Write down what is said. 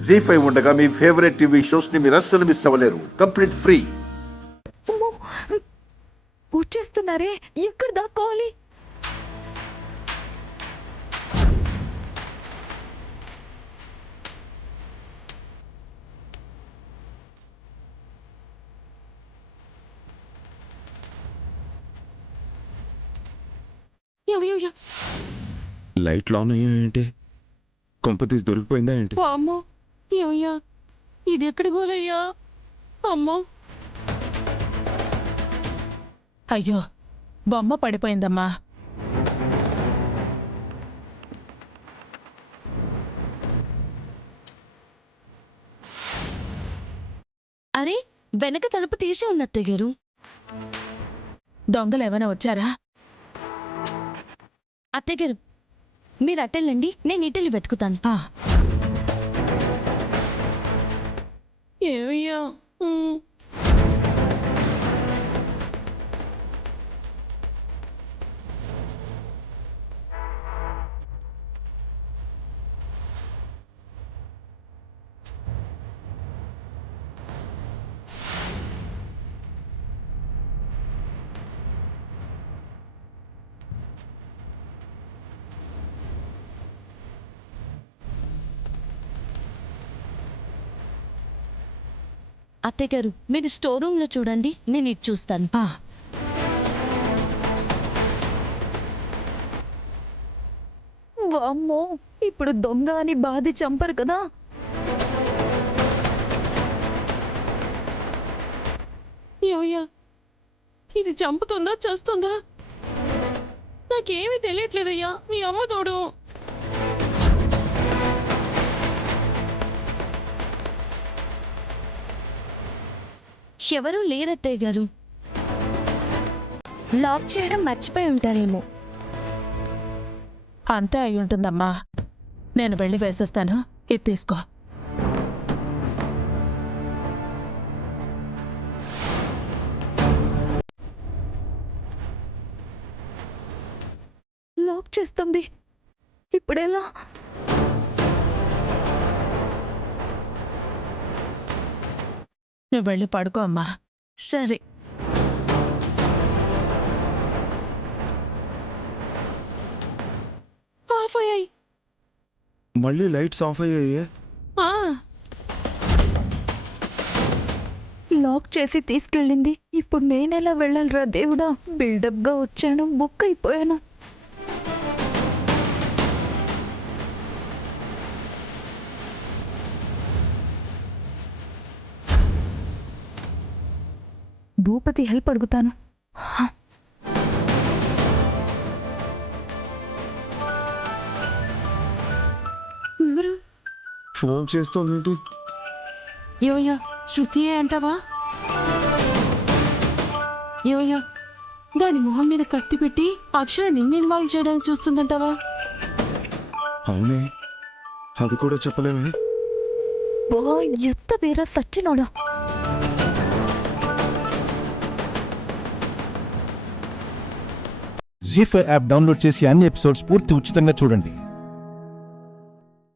జీ5 ఉండగా మీ favourite TV shows ని మీరు అస్సలు మిస్ అవ్వలేరు. Complete free. అమ్మో! వచ్చేస్తున్నారే, ఎక్కడ దాక్కోవాలి? లైట్లు ఆన్ అయ్యాయేంటి? కొంపతీసి దొరికిపోయిందా ఏంటి? అమ్మో ఏమయ్యా, ఇది ఎక్కడి గోలయ్యా? అమ్మో, అయ్యో బొమ్మ పడిపోయిందమ్మా. అరే, వెనక తలుపు తీసి ఉంది అత్తయ్య గారు. దొంగలు ఏమైనా వచ్చారా? అత్తయ్య గారు, మీరు అట్టెళ్ళండి, నేను ఇటెళ్ళి వెతుకుతాను. ఏమయ్యా? అత్తయ్య గారు, మీరు స్టోర్ రూమ్ లో చూడండి, నేను ఇటు చూస్తాను. వామ్మో, ఇప్పుడు దొంగ అని బాధి చంపరు కదా. ఏమయ్యా, ఇది చంపుతుందా చేస్తుందా? నాకేమీ తెలియట్లేదయ్యా, మీ అమ్మ తోడు. ఎవరూ లేరత్తయ్య గారు, లాక్ చేయడం మర్చిపోయి ఉంటారేమో. అంతే అయి ఉంటుందమ్మా. నేను వెళ్ళి వేసేస్తాను, ఇది తీసుకో. లాక్ చేస్తుంది, ఇప్పుడెలా? నువ్వు వెళ్ళి పడుకో అమ్మా. సరే. ఆఫ్ అయ్యాయి. మళ్ళీ లైట్స్ ఆఫ్ అయ్యాయి. లాక్ చేసి తీసుకెళ్ళింది, ఇప్పుడు నేనెలా వెళ్ళాలిరా దేవుడా? బిల్డప్ గా వచ్చాను, బుక్ అయిపోయాను. భూపతి హెల్ప్ అడుగుతాను. ఎవరు? ఫోన్ చేస్తోంది. ఏమయ్యా, శృతియే అంటావా? ఏమయ్యా, దాని మొహం మీద కత్తి పెట్టి అక్షర నిన్ను ఇన్వాల్వ్ చేయడానికి చూస్తుందంటావా? అవునే, అది కూడా చెప్పలేమే. ఎత్త వేరా సచ్చినోడా. జీ5 యాప్ డౌన్లోడ్ చేసి అన్ని ఎపిసోడ్స్ పూర్తి ఉచితంగా చూడండి.